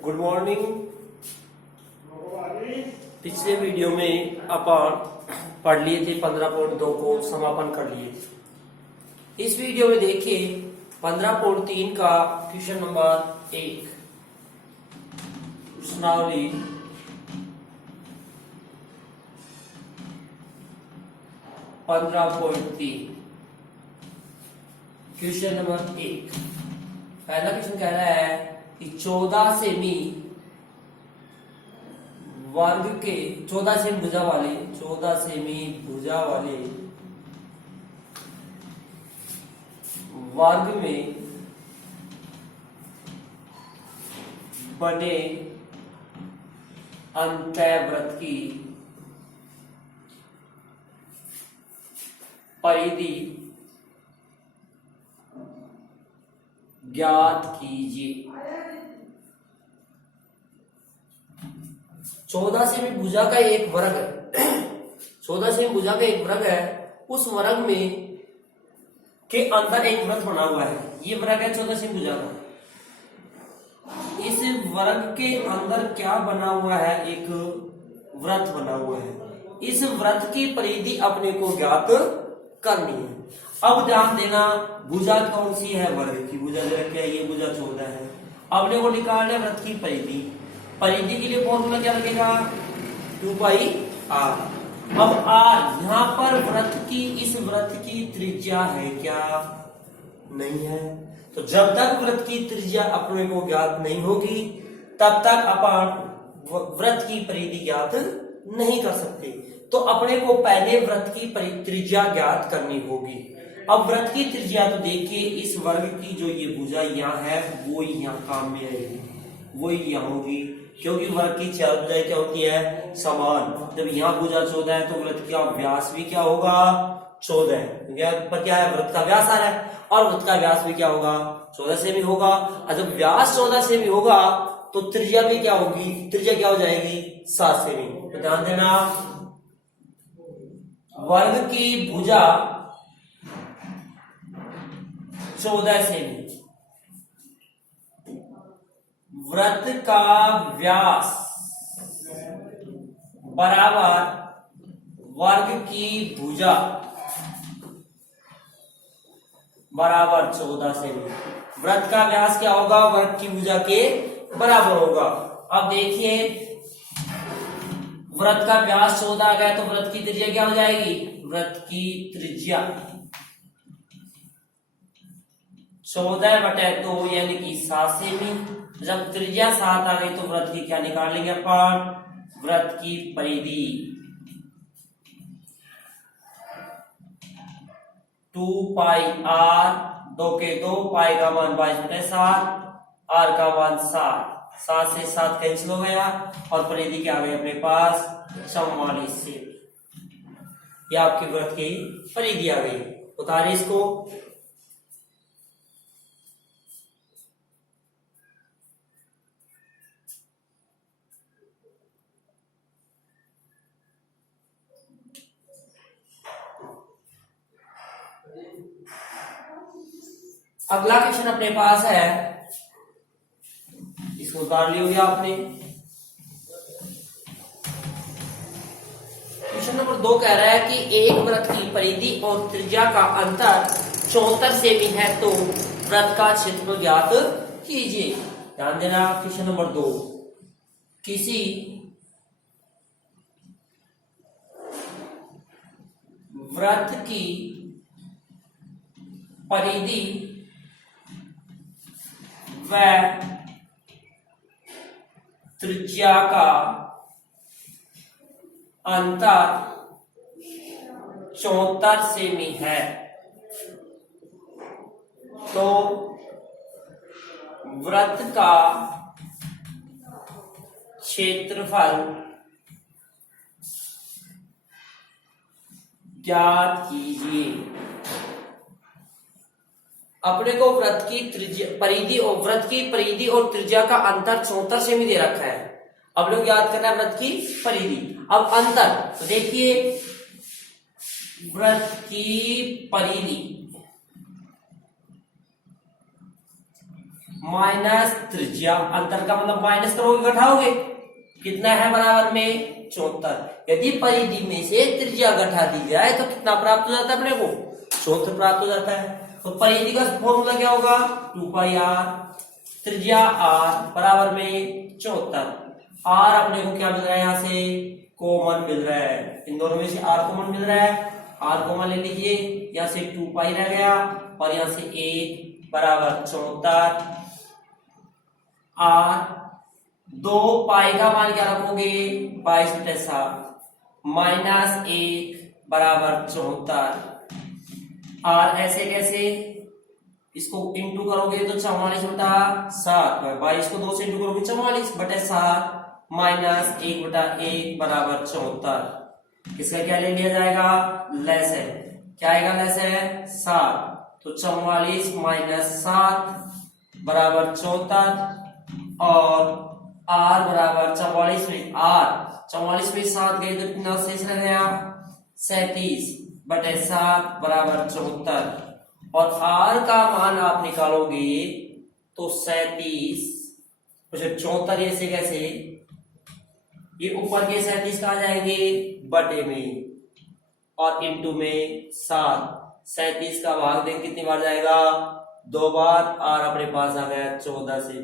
Good morning. पिछले video में अपन पढ़ लिए थे 15.2 को समापन कर लिए। इस वीडियो में देखिए 15.3 का क्वेश्चन नंबर 1 प्रश्नावली 15.3 क्वेश्चन नंबर 1। पहला क्वेश्चन कह रहा है कि 14 सेमी वर्ग के 14 सेमी भुजा वाले 14 सेमी भुजा वाले वर्ग में बने अंतःवृत्त की परिधि ज्ञात कीजिए। 14 सेमी भुजा का एक वर्ग है 14 सेमी भुजा का एक वर्ग है। उस वर्ग में के अंदर एक वृत्त बना हुआ है। ये वर्ग है 14 सेमी भुजा का। इस वर्ग के अंदर क्या बना हुआ है? एक वृत्त बना हुआ है। इस वृत्त की परिधि अपने को ज्ञात करनी है। अब ध्यान देना, भुजा कौन सी है? वर्ग की भुजा दे रखी है, ये भुजा 14 है। अपने को निकालना है वृत्त की परिधि। परिधि के लिए फॉर्मूला क्या लगेगा? 2πr। अब r यहाँ पर वृत्त की, इस वृत्त की त्रिज्या है क्या? नहीं है। तो जब तक वृत्त की त्रिज्या अपने को ज्ञात नहीं होगी तब तक अपन वृत्त की परिधि ज्ञात नहीं कर सकते। तो अपने को पहले वृत्त की त्रिज्या ज्ञात करनी होगी। अब वृत्त की त्रिज्या तो देखिए, इस वर्ग की जो ये भुजा यहाँ है वो यहाँ काम में आएगी, वो यहाँ होगी, क्योंकि वर्ग की चार भुजाएं क्या होती है? समान। जब यहाँ भुजा 14 है तो वृत्त का व्यास भी क्या होगा? 14 है। पर क्या है? वृत्त का व्यास आ रहा है और वृत्त का व्यास भी क्या होगा? 14 सेमी होगा। और जब व्यास 14 सेमी होगा तो त्रिज्या भी क्या होगी? त्रिज्या क्या हो जाएगी? 7 सेमी। तो ध्यान देना, वर्ग की भुजा 14 सेमी, वृत्त का व्यास बराबर वर्ग की भुजा बराबर 14 सेमी। वृत्त का व्यास क्या होगा? वर्ग की भुजा के बराबर होगा। अब देखिए, वृत्त का व्यास 14 आ गया तो वृत्त की त्रिज्या क्या हो जाएगी? वृत्त की त्रिज्या 14/2 यानी कि 7 सेमी। जब त्रिज्या 7 आ गई तो वृत्त की क्या निकालेंगे अपन? वृत्त की परिधि 2πr, 2 के 2, पाई का मान 22/7, r का मान 7, 7 से 7 कैंसिल हो गया और परिधि क्या आ गई अपने पास? 44 सेमी। ये आपकी वृत्त की परिधि आ गई। उतारे इसको। अगला क्वेश्चन अपने पास है, इसको उतार लिया होगा आपने। क्वेश्चन नंबर 2 कह रहा है कि एक वृत्त की परिधि और त्रिज्या का अंतर 74 सेमी है तो वृत्त का क्षेत्रफल ज्ञात कीजिए। ध्यान देना, क्वेश्चन नंबर 2, किसी वृत्त की परिधि व त्रिज्या का अंतर 74 सेमी है तो वृत्त का क्षेत्रफल ज्ञात कीजिए। अपने को वृत्त की त्रिज्या परिधि और वृत्त की परिधि और त्रिज्या का अंतर 74 सेमी दे रखा है। अब लोग याद करना है वृत्त की परिधि। अब अंतर तो देखिए, वृत्त की परिधि माइनस त्रिज्या, अंतर का मतलब माइनस करोगे घटाओगे, कितना है बराबर में 74। यदि परिधि में से त्रिज्या घटा दी जाए तो कितना प्राप्त हो जाता है अपने को, 74 प्राप्त हो जाता है। तो परिधि का फॉर्मूला क्या होगा, 2πr, त्रिज्या r बराबर में 74। r अपने को क्या मिल रहा है, यहाँ से कॉमन मिल रहा है, इन दोनों में से r कॉमन मिल रहा है, r कॉमन ले लीजिए, यहाँ से 2π रह गया और यहाँ से 1 बराबर 74। r 2π का मान क्या रखोगे, 22/7 माइनस 1 बराबर 74। r ऐसे कैसे, इसको इंटू करोगे तो 44/7, 22 को 2 से इंटू करोगे 44/7 माइनस 1/1 बराबर 74। इसका क्या ले लिया जाएगा, लेस है, क्या आएगा लेस है 7, तो 44 माइनस 7 बराबर 74 और r बराबर 44 में 7 गए तो कितना शेष रह गया 37/7 बराबर 74 और r का मान आप निकालोगे तो 37, 74 ऐसे कैसे, ये ऊपर के 37 का आ जाएंगे बटे में और इंटू में 7, 37 का भाग देंगे कितनी बार जाएगा, 2 बार, और अपने पास आ गया 14 से।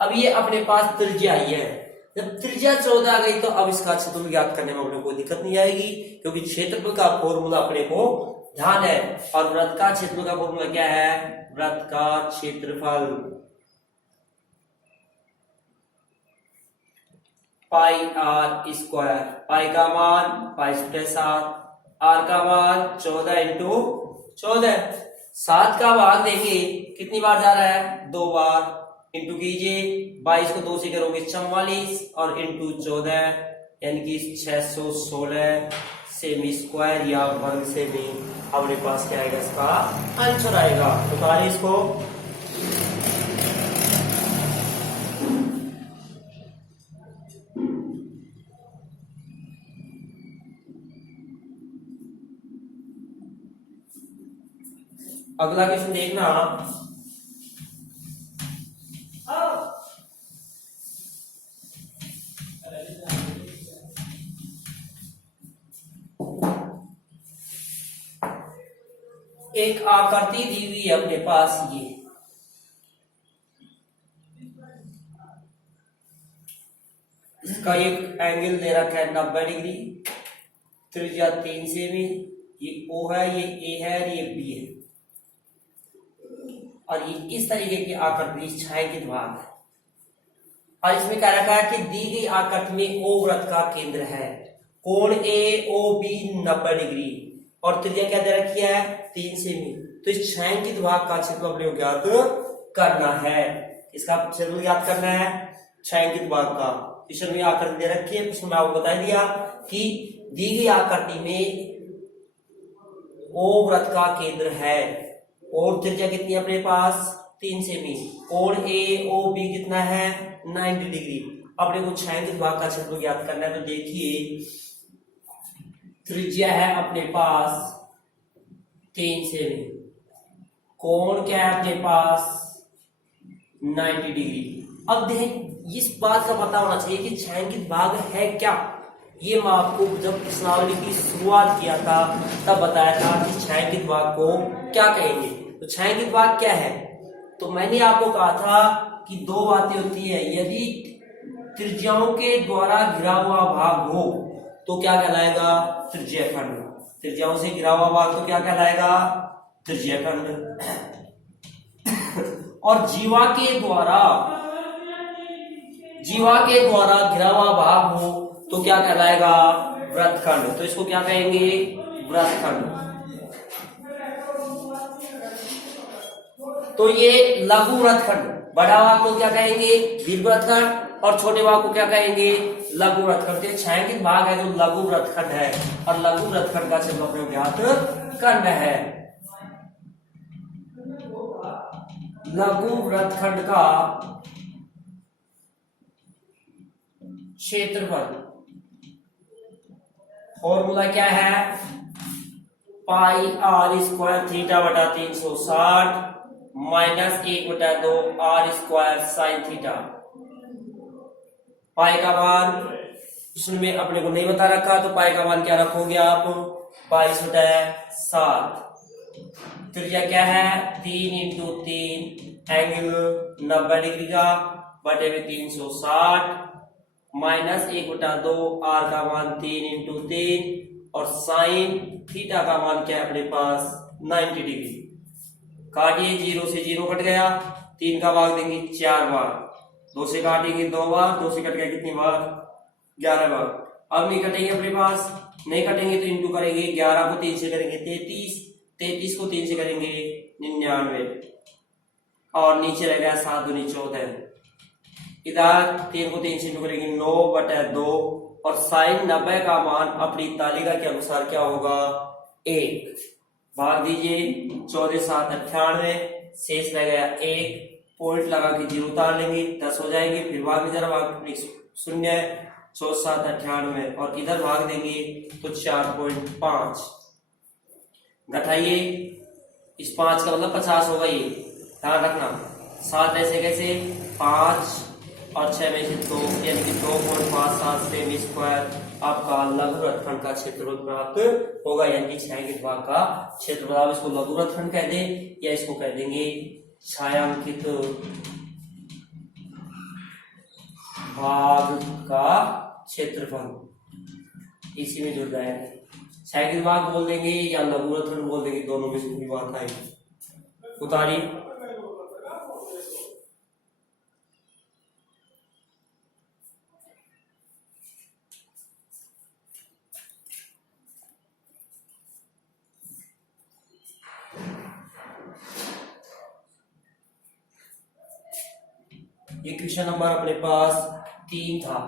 अब ये अपने पास त्रिज्या आई है, जब त्रिज्या 14 आ गई तो अब इसका क्षेत्रफल ज्ञात करने में अपने को दिक्कत नहीं आएगी, क्योंकि क्षेत्रफल का फॉर्मूला अपने को ध्यान है। और वृत्त का क्षेत्रफल का फॉर्मूला क्या है, वृत्त का क्षेत्रफल πr², पाई का मान 22/7, r का मान 14 इंटू 14, 7 का भाग देंगे कितनी बार जा रहा है, 2 बार, इंटू कीजिए 22 को 2 से करोगे 44 और इंटू 14 यानी कि 616 सेमी स्क्वायर या वर्ग सेमी। अपने पास क्या आएगा, इसका आंसर आएगा। उतारिए इसको, अगला क्वेश्चन देखना, एक आकृति दी हुई है अपने पास, ये इसका एक एंगल दे रखा है 90 डिग्री, त्रिज्या 3 सेमी, ये O है, ये A है, ये B है और ये इस तरीके की आकृति छायांकित भाग है। और इसमें क्या रखा है कि दी गई आकृति में O वृत्त का केंद्र है, कोण AOB 90 डिग्री और त्रिज्या क्या दे रखी है 3 सेमी। तो इस छायांकित भाग का क्षेत्रफल अपने को ज्ञात करना है, इसका क्षेत्रफल ज्ञात करना है छायांकित भाग का। क्वेश्चन में आकृति दे रखी है, उसमें आपको बता दिया कि दी गई आकृति में O वृत्त का केंद्र है और त्रिज्या कितनी है अपने पास 3 सेमी, कोण AOB कितना है 90 डिग्री। अपने को छायांकित भाग का क्षेत्रफल ज्ञात करना है। तो देखिए त्रिज्या है अपने पास 3 सेमी, कोण क्या है अपने पास 90 डिग्री। अब देखें, इस बात का पता होना चाहिए कि छायांकित भाग है क्या। ये मैं आपको जब प्रश्नावली की शुरुआत किया था तब बताया था कि छायांकित भाग को क्या कहेंगे। तो छायांकित भाग क्या है, तो मैंने आपको कहा था कि 2 बातें होती है, यदि त्रिज्याओं के द्वारा घिरा हुआ भाग हो तो क्या कहलाएगा त्रिज्याखंड, त्रिज्याओं से घिरा हुआ भाग तो क्या कहलाएगा त्रिज्याखंड। और जीवा के द्वारा घिरा हुआ भाग हो तो क्या कहलाएगा वृत्तखंड। तो इसको क्या कहेंगे वृत्तखंड। तो ये लघु वृत्तखंड, बड़ा भाग को क्या कहेंगे दीर्घ वृत्तखंड और छोटे भाग को क्या कहेंगे लघु वृत्तखंड। तो छायांकित भाग है जो लघु वृत्तखंड है और लघु वृत्तखंड का क्षेत्रफल अपने ज्ञात करना है। लघु वृत्तखंड का क्षेत्रफल फॉर्मूला क्या है, πr² θ/360 -1/2 R square sine theta. Pi का मान उसमें अपने को नहीं बता रखा, तो पाई का मान क्या रखोगे आप? 22/7। त्रिज्या क्या है? 3 × 3 एंगल 90 डिग्री का बटे में 360 -1/2 आर का मान 3 × 3 और साइन थीटा का मान क्या है अपने पास? 90 डिग्री। काटिए, 0 से 0 कट गया, 3 का भाग देंगे 4 बार, 2 से काटेंगे 2 बार, 2 से कट गया कितनी बार? 11 बार। अब नहीं कटेंगे अपने पास, नहीं कटेंगे तो इंटू करेंगे, 11 को 3 से करेंगे 33, 33 को 3 से करेंगे 99 और नीचे रह गया 7 दूनी 14। इधर 3 को 3 से इंटू करेंगे 9/2 और साइन 90 का मान अपनी तालिका के अनुसार क्या होगा? 1। भाग दीजिए, 14 7 98, शेष रह गया 1, पॉइंट लगा के 0 उतार लेंगे, 10 हो जाएंगे। फिर भाग में जरा भाग 0, 14 7 98 और इधर भाग देंगे तो 4.5। घटाइए, इस 5 का मतलब 50 होगा, ये ध्यान रखना। 7 ऐसे कैसे? 5 और 6 में से 2 यानी कि 2.57 सेमी स्क्वायर आपका लघु रेखाखंड का क्षेत्रफल प्राप्त होगा, यानी कि छायांकित भाग का क्षेत्रफल। आप इसको लघु रेखाखंड कह दें या इसको कह देंगे छायांकित भाग का क्षेत्रफल, इसी में जुड़ जाएगा। छायांकित भाग बोल देंगे या लघु रेखाखंड बोल देंगे, दोनों में से कोई बात आएगी। उतारिए, ये क्वेश्चन नंबर अपने पास 3 था।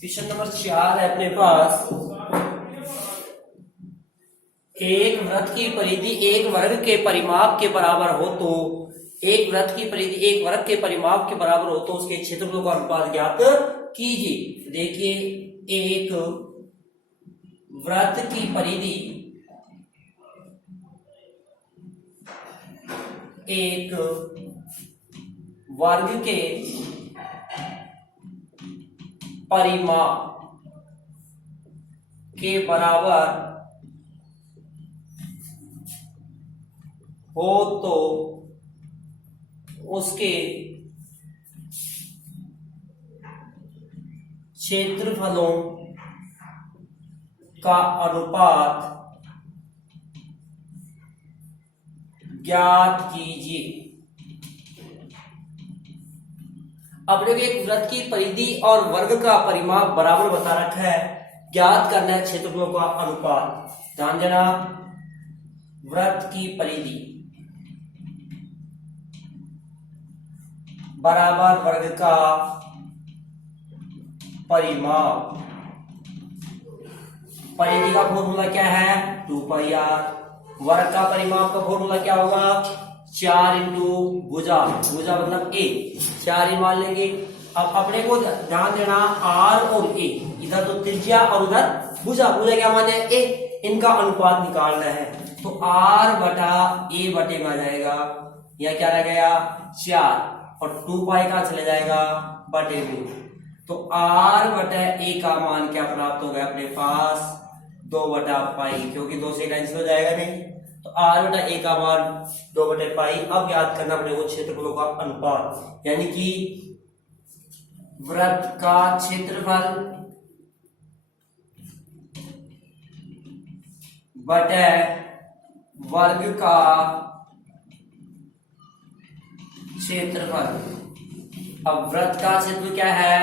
क्वेश्चन नंबर 4 है अपने पास, एक वृत्त की परिधि एक वर्ग के परिमाप के बराबर हो तो, एक वृत्त की परिधि एक वर्ग के परिमाप के बराबर हो तो उसके क्षेत्रफल का अनुपात ज्ञात कीजिए। देखिए, एक वृत्त की परिधि एक वर्ग के परिमाप के बराबर हो तो उसके क्षेत्रफलों का अनुपात ज्ञात कीजिए। अपने को एक वृत्त की परिधि और वर्ग का परिमाप बराबर बता रखा है, ज्ञात करना है क्षेत्रफलों का अनुपात। ध्यान देना, वृत्त की परिधि बराबर वर्ग का परिमाप। परिधि का फॉर्मूला क्या है? 2πr। वर्ग का परिमाप का फॉर्मूला क्या होगा? 4 × भुजा, भुजा मतलब a, 4 ही मान लेंगे। अब अपने को ध्यान देना, r और a, इधर तो त्रिज्या और उधर भुजा, भुजा क्या माने? a, इनका अनुपात निकालना है। तो r/a बटे में आ जाएगा, यह क्या रह गया? 4 और 2π का चले जाएगा बटे में, तो r/a का मान क्या प्राप्त हो गया अपने पास? 2/π, क्योंकि 2 से कैंसिल हो जाएगा नहीं, तो r/a का मान 2/π। अब याद करना अपने को क्षेत्रफलों का अनुपात, यानी कि वृत्त का क्षेत्रफल बटे वर्ग का क्षेत्रफल। अब वृत्त का क्षेत्रफल क्या है?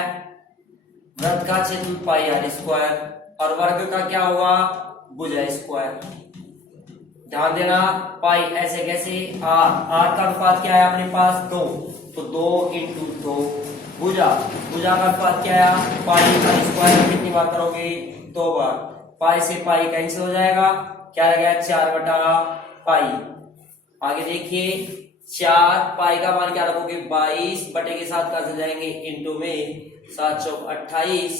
वृत्त का क्षेत्रफल πr² और वर्ग का क्या हुआ? भुजा स्क्वायर। ध्यान देना, पाई ऐसे कैसे? आर का अनुपात क्या है अपने पास? 2, तो 2 × 2 भुजा, भुजा का अनुपात क्या है? पाई का स्क्वायर कितनी बार करोगे? 2 बार। पाई से पाई कैंसिल हो जाएगा, क्या रह गया? 4/पाई। आगे देखिए, 4 पाई का मान क्या रखोगे? 22 बटे के साथ कैसे जाएंगे? इंटू में 7 × 28,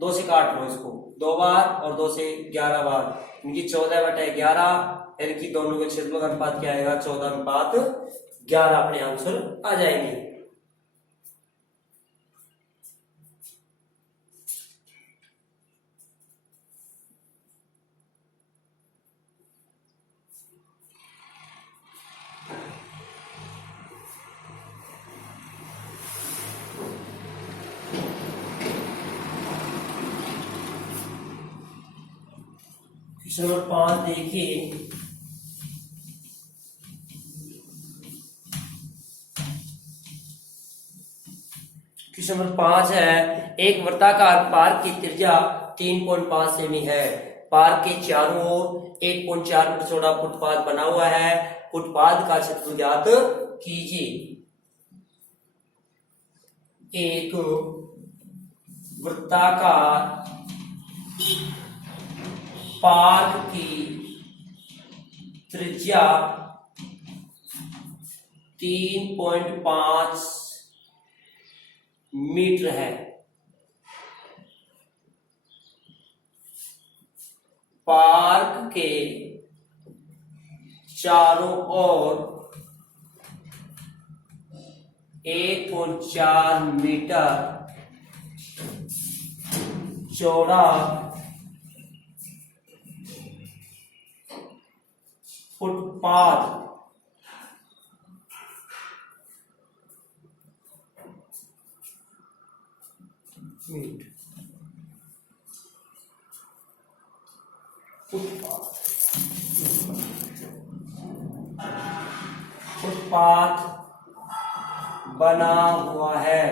2 से काट लो इसको, 2 बार और 2 से 11 बार, इनकी 14/11, यानी कि दोनों के क्षेत्रफल का अनुपात क्या आएगा, 14/11 अपने आंसर आ जाएंगे। क्वेश्चन नंबर 5 देखिए, क्वेश्चन नंबर 5 है, एक वृत्ताकार पार्क की त्रिज्या 3.5 सेमी है। पार्क के चारों ओर 1.4 मीटर चौड़ा फुटपाथ बना हुआ है। फुटपाथ का क्षेत्रफल ज्ञात कीजिए। एक वृत्ताकार पार्क की त्रिज्या 3.5 मीटर है। पार्क के चारों ओर 1.4 मीटर चौड़ा फुटपाथ फुटपाथ बना हुआ है।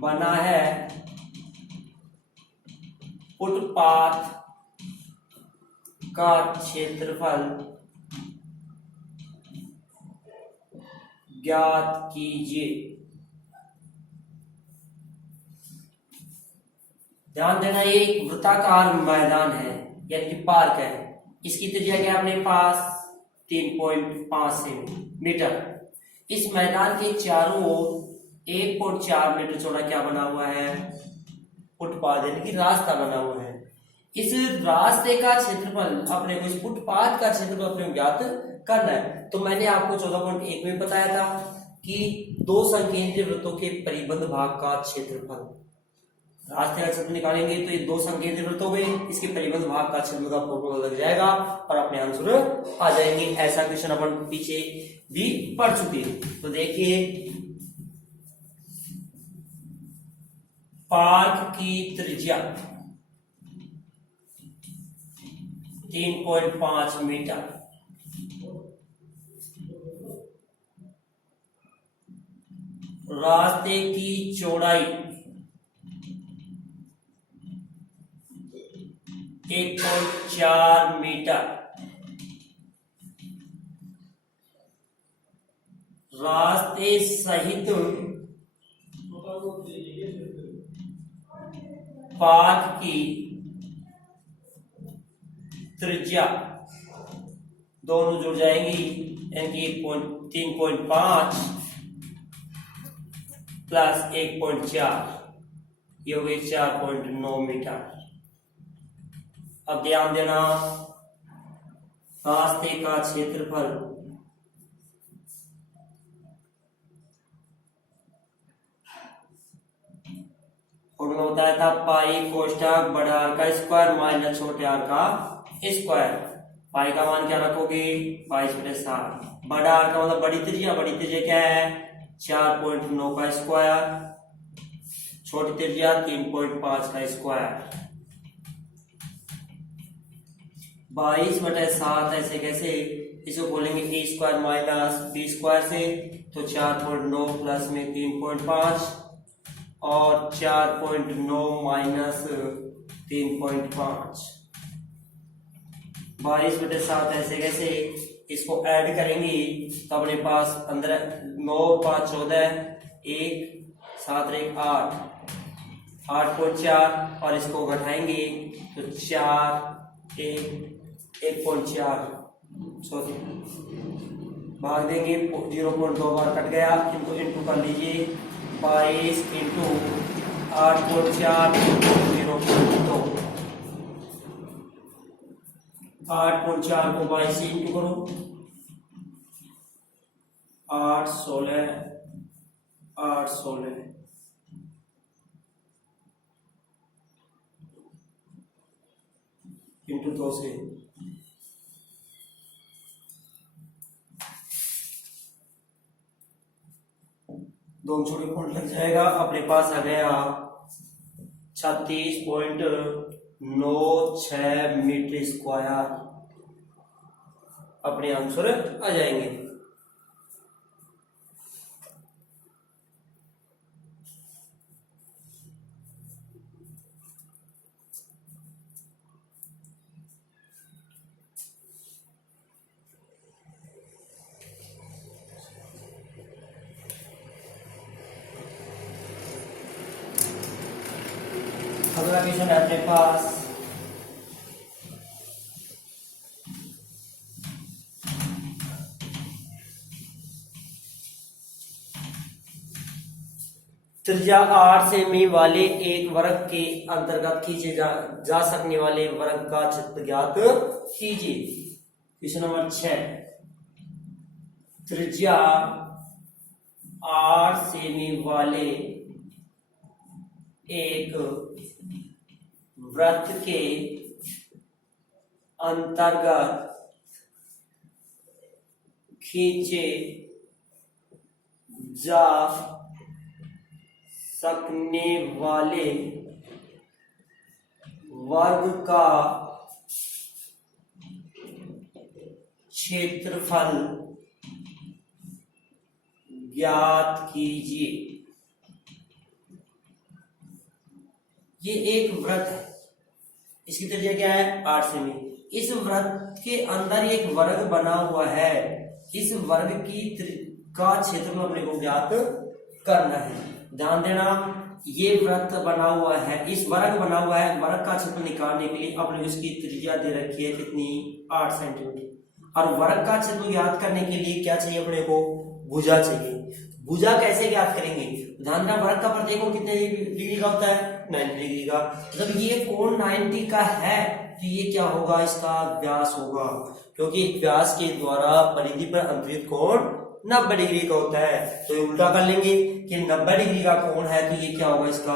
बना है फुटपाथ का क्षेत्रफल ज्ञात कीजिए। ध्यान देना, ये एक वृत्ताकार मैदान है यानी कि पार्क है। इसकी त्रिज्या क्या है अपने पास, 3.5 सेंटीमीटर। इस मैदान के चारों ओर 1.4 मीटर चौड़ा क्या बना हुआ है, फुटपाथ यानी कि रास्ता बना हुआ है। इस रास्ते का क्षेत्रफल अपने को, इस फुटपाथ का क्षेत्रफल अपने को ज्ञात करना है। तो मैंने आपको 14.1 में बताया था कि 2 संकेंद्रीय वृत्तों के परिबंध भाग का क्षेत्रफल, रास्ते का क्षेत्रफल निकालेंगे तो ये 2 संकेंद्रीय वृत्त हो गए, इसके परिबंध भाग का क्षेत्रफल का फॉर्मूला लग जाएगा और अपने आंसर आ जाएंगे। ऐसा क्वेश्चन अपन पीछे भी पढ़ चुके हैं। तो देखिए, पार्क की त्रिज्या 3.5 मीटर, रास्ते की चौड़ाई 1.4 मीटर, रास्ते सहित पार्क की त्रिज्या दोनों जुड़ जाएंगी, यानी 3.5 प्लस 1.4, ये हो गई 4.9 मीटर। अब ध्यान देना, रास्ते का क्षेत्रफल फॉर्मूला बताया था, पाई कोष्ठक बड़ा आर का स्क्वायर माइनस छोटे आर का स्क्वायर। पाई का मान क्या रखोगे, 22/7। बड़ा आर का मतलब बड़ी त्रिज्या क्या है, 4.9 का स्क्वायर, छोटी त्रिज्या 3.5 का स्क्वायर। 22/7 ऐसे कैसे, इसको बोलेंगे a square minus b square से, तो 4.9 प्लस में 3.5 और 4.9 माइनस 3.5, 22/7 ऐसे कैसे, इसको ऐड करेंगे तो अपने पास 15, 9 5 14, 1 7 1 8, 8.4 और इसको घटाएंगे तो 4 1 1.4 सॉरी भाग देंगे, 0.2 बार कट गया, इनको इंटू कर लीजिए, 22 इंटू 8.4 इंटू 0.2, 8.4 को 22 से इंटू करो, 8 16 8 16 इंटू 2 से, दो छोटे पॉइंट लग जाएगा। अपने पास आ गया 36.96 मीटर स्क्वायर, अपने आंसर आ जाएंगे। अगला क्वेश्चन है अपने पास त्रिज्या 8 सेमी वाले एक वर्ग के अंतर्गत खींचे जा सकने वाले वर्ग का क्षेत्र ज्ञात कीजिए। क्वेश्चन नंबर 6, त्रिज्या 8 सेमी वाले एक वृत्त के अंतर्गत खींचे जा सकने वाले वर्ग का क्षेत्रफल ज्ञात कीजिए। ये एक वृत्त है, इसकी त्रिज्या क्या है 8 सेमी। इस वृत्त के अंदर एक वर्ग बना हुआ है, इस वर्ग का क्षेत्रफल अपने को ज्ञात करना है। ध्यान देना, ये वृत्त बना हुआ है, इस वर्ग बना हुआ है, वर्ग का क्षेत्रफल निकालने के लिए अपने को इसकी त्रिज्या दे रखी है कितनी 8 सेंटीमीटर। और वर्ग का क्षेत्रफल ज्ञात करने के लिए क्या चाहिए अपने को भुजा चाहिए। भुजा कैसे ज्ञात करेंगे, ध्यान देना, वर्ग का प्रत्येक कोण कितने डिग्री का होता है 90 डिग्री का। जब ये कोण 90 का है तो ये क्या होगा, इसका व्यास होगा, क्योंकि व्यास के द्वारा परिधि पर अंतरित कोण 90 डिग्री का होता है। तो ये उल्टा कर लेंगे कि 90 डिग्री का कोण है तो ये क्या होगा, इसका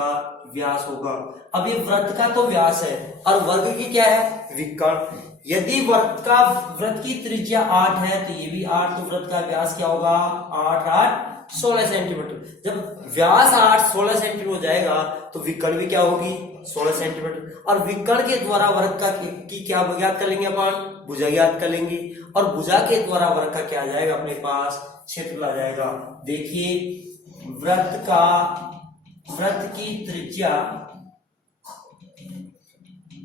व्यास होगा। अब ये वृत्त का तो व्यास है और वर्ग की क्या है विकर्ण। यदि वृत्त की त्रिज्या 8 है तो ये भी 8, तो वृत्त का व्यास क्या होगा 8 8 16 सेंटीमीटर। जब व्यास 8 16 सेंटीमीटर हो जाएगा तो विकर्ण भी क्या होगी 16 सेंटीमीटर। और विकर्ण के द्वारा वर्ग का की क्या ज्ञात कर लेंगे अपन, भुजा ज्ञात कर लेंगे। और भुजा के द्वारा वर्ग का क्या आ जाएगा अपने पास क्षेत्रफल आ जाएगा। देखिए वृत्त की त्रिज्या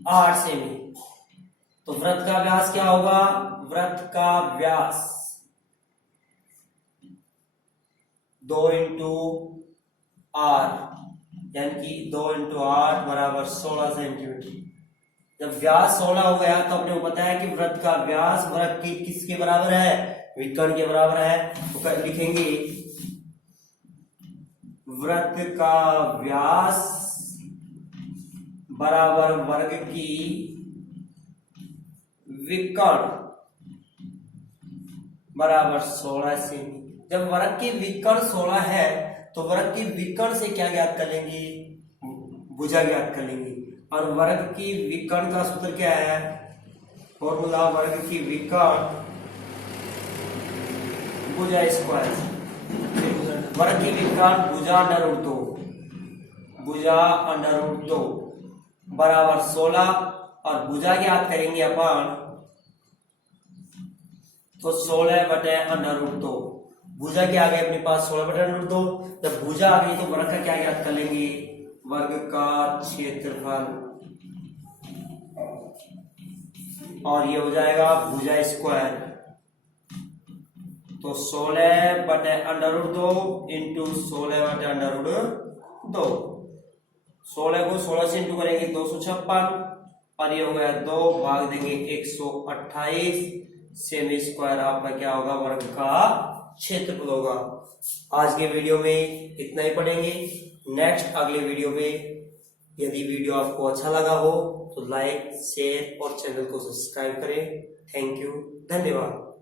8 सेमी, तो वृत्त का व्यास क्या होगा, वृत्त का व्यास 2 इंटू आर, यानी कि 2 इंटू 8 बराबर 16 सेंटीमीटर। जब व्यास 16 हो गया तो अपने को पता है कि वृत्त का व्यास वर्ग की किसके बराबर है, विकर्ण के बराबर है। तो लिखेंगे वृत्त का व्यास बराबर वर्ग की विकर्ण बराबर 16 सेमी। जब वर्ग की विकर्ण 16 है तो वर्ग की विकर्ण से क्या ज्ञात कर लेंगे, भुजा ज्ञात कर लेंगे। और वर्ग की विकर्ण का सूत्र क्या है, फॉर्मूला वर्ग की विकर्ण भुजा स्क्वायर। वर्ग की विकर्ण भुजा √2, भुजा √2 बराबर 16 और भुजा ज्ञात करेंगे अपन तो 16/√2। भुजा क्या आ गई अपने पास 16/√2। जब भुजा आ गई तो वर्ग का क्या ज्ञात कर लेंगे, वर्ग का क्षेत्रफल, और ये हो जाएगा भुजा स्क्वायर। तो 16/√2 इंटू 16/√2, 16 को 16 से इंटू करेंगे 256 और ये हो गया 2 भाग देंगे 128, सेमी स्क्वायर आपका क्या होगा, वर्ग का क्षेत्रफल होगा। आज के वीडियो में इतना ही पढ़ेंगे। नेक्स्ट अगले वीडियो में, यदि वीडियो आपको अच्छा लगा हो तो लाइक, शेयर और चैनल को सब्सक्राइब करें। थैंक यू, धन्यवाद।